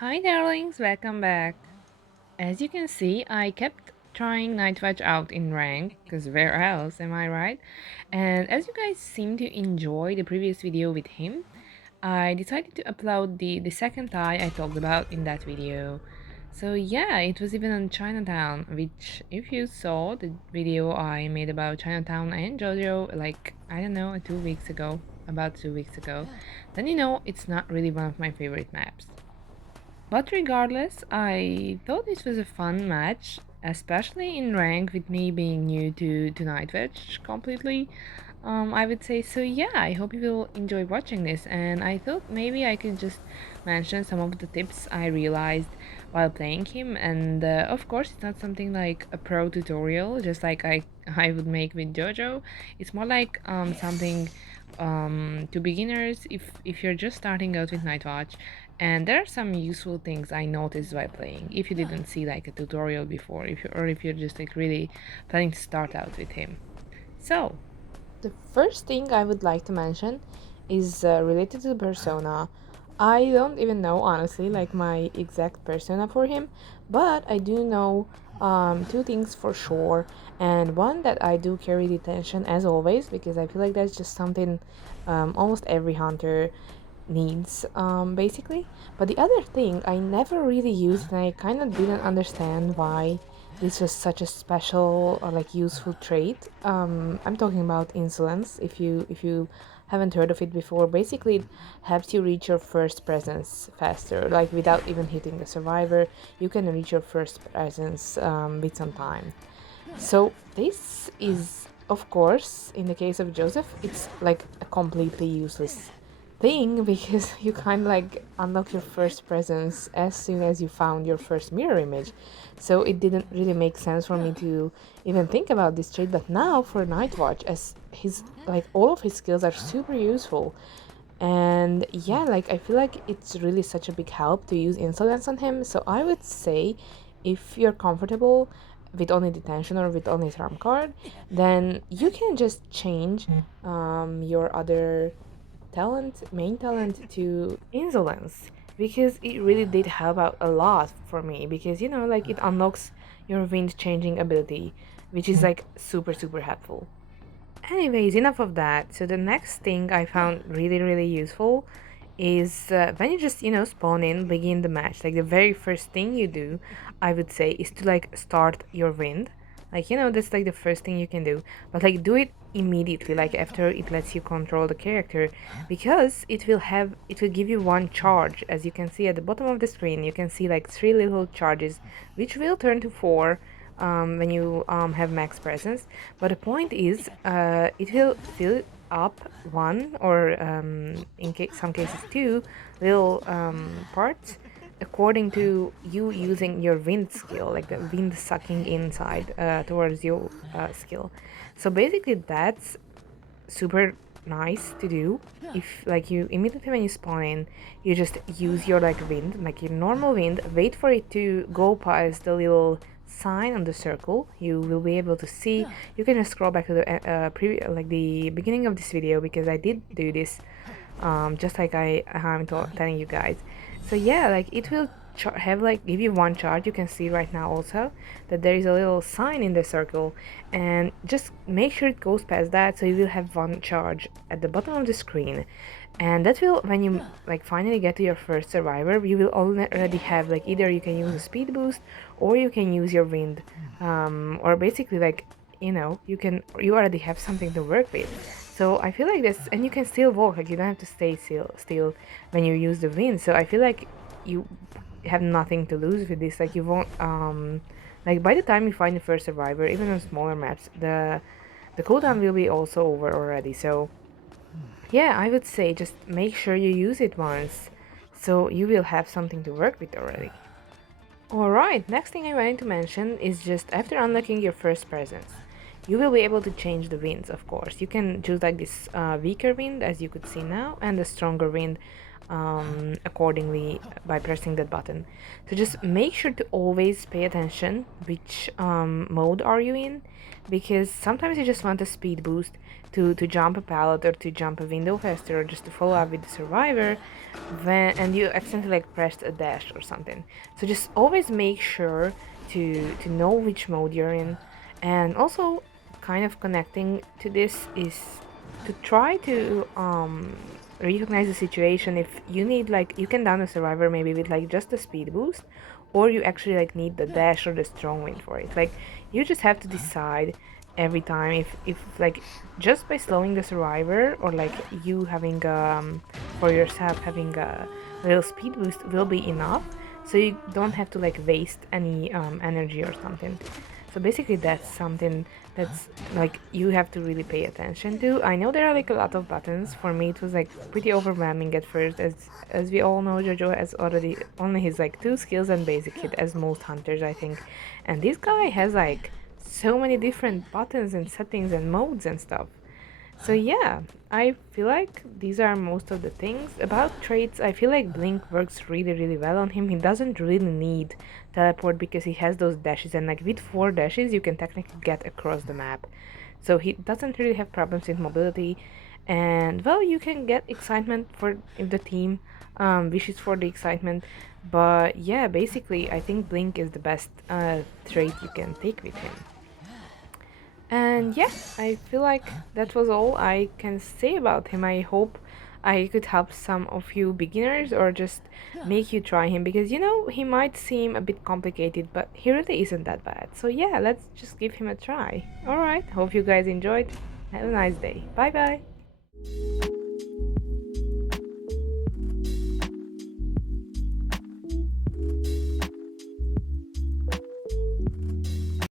Hi darlings, welcome back. As you can see, I kept trying Nightwatch out in rank, because where else, am I right? And as you guys seem to enjoy the previous video with him, I decided to upload the second tie I talked about in that video. So yeah, it was even on Chinatown, which if you saw the video I made about Chinatown and JoJo like, I don't know, 2 weeks ago, about 2 weeks ago, then you know it's not really one of my favorite maps. But regardless, I thought this was a fun match, especially in rank with me being new to Nightwatch completely. I would say so. Yeah, I hope you will enjoy watching this, and I thought maybe I could just mention some of the tips I realized while playing him. And of course, it's not something like a pro tutorial, just like I would make with JoJo. It's more like something to beginners if you're just starting out with Nightwatch. And there are some useful things I noticed while playing. If you didn't see like a tutorial before, if you're just like really planning to start out with him. So, the first thing I would like to mention is related to the persona. I don't even know honestly like my exact persona for him, but I do know two things for sure, and one that I do carry the attention as always because I feel like that's just something almost every hunter needs basically. But the other thing I never really used and I kind of didn't understand why this was such a special or like useful trait. I'm talking about insolence. If you haven't heard of it before, basically it helps you reach your first presence faster, like without even hitting the survivor. You can reach your first presence with some time. So this is, of course, in the case of Joseph, it's like a completely useless thing because you kind of like unlock your first presence as soon as you found your first mirror image. So it didn't really make sense for me to even think about this trait. But now for Nightwatch, as his like all of his skills are super useful, and yeah, like I feel like it's really such a big help to use insolence on him. So I would say if you're comfortable with only detention or with only trump card, then you can just change your other main talent to insolence, because it really did help out a lot for me, because you know like it unlocks your wind changing ability, which is like super helpful. Anyways, enough of that. So the next thing I found really useful is when you just spawn in, begin the match. Like the very first thing you do, I would say, is to like start your wind. Like that's like the first thing you can do. But like do it immediately, like after it lets you control the character, because it will give you one charge. As you can see at the bottom of the screen, you can see like three little charges, which will turn to four when you have max presence. But the point is, it will fill up one or some cases two little parts according to you using your wind skill, like the wind sucking inside towards your skill. So basically, that's super nice to do. If like you immediately when you spawn in, you just use your like wind, like your normal wind, wait for it to go past the little sign on the circle. You will be able to see. You can just scroll back to the like the beginning of this video, because I did do this just like I'm telling you guys. So yeah, like it will have like give you one charge. You can see right now also that there is a little sign in the circle, and just make sure it goes past that, so you will have one charge at the bottom of the screen. And that will, when you like finally get to your first survivor, you will already have like either you can use a speed boost or you can use your wind, or basically like you already have something to work with. So I feel like this, and you can still walk, like you don't have to stay still when you use the wind. So I feel like you have nothing to lose with this. Like you won't like by the time you find the first survivor, even on smaller maps, the cooldown will be also over already. So yeah, I would say just make sure you use it once, so you will have something to work with already. Alright, next thing I wanted to mention is just after unlocking your first presence, you will be able to change the winds. Of course, you can choose like this weaker wind, as you could see now, and the stronger wind accordingly by pressing that button. So just make sure to always pay attention which mode are you in, because sometimes you just want a speed boost to jump a pallet or to jump a window faster or just to follow up with the survivor and you accidentally like pressed a dash or something. So just always make sure to know which mode you're in. And also kind of connecting to this is to try to recognize the situation. If you need, like, you can down a survivor maybe with like just a speed boost, or you actually like need the dash or the strong wind for it. Like, you just have to decide every time if like just by slowing the survivor or like you having for yourself having a little speed boost will be enough, so you don't have to like waste any energy or something. So basically that's something that's like you have to really pay attention to. I know there are like a lot of buttons. For me it was like pretty overwhelming at first, as we all know Jojo has already only his like two skills and basic hit as most hunters, I think. And this guy has like so many different buttons and settings and modes and stuff. So yeah, I feel like these are most of the things. About traits, I feel like Blink works really well on him. He doesn't really need teleport because he has those dashes, and like with 4 dashes you can technically get across the map. So he doesn't really have problems with mobility. And well, you can get excitement for the team, wishes for the excitement. But yeah, basically I think Blink is the best trait you can take with him. And yeah, I feel like that was all I can say about him. I hope I could help some of you beginners or just make you try him, because you know, he might seem a bit complicated, but he really isn't that bad. So yeah, let's just give him a try. Alright, hope you guys enjoyed. Have a nice day. Bye bye.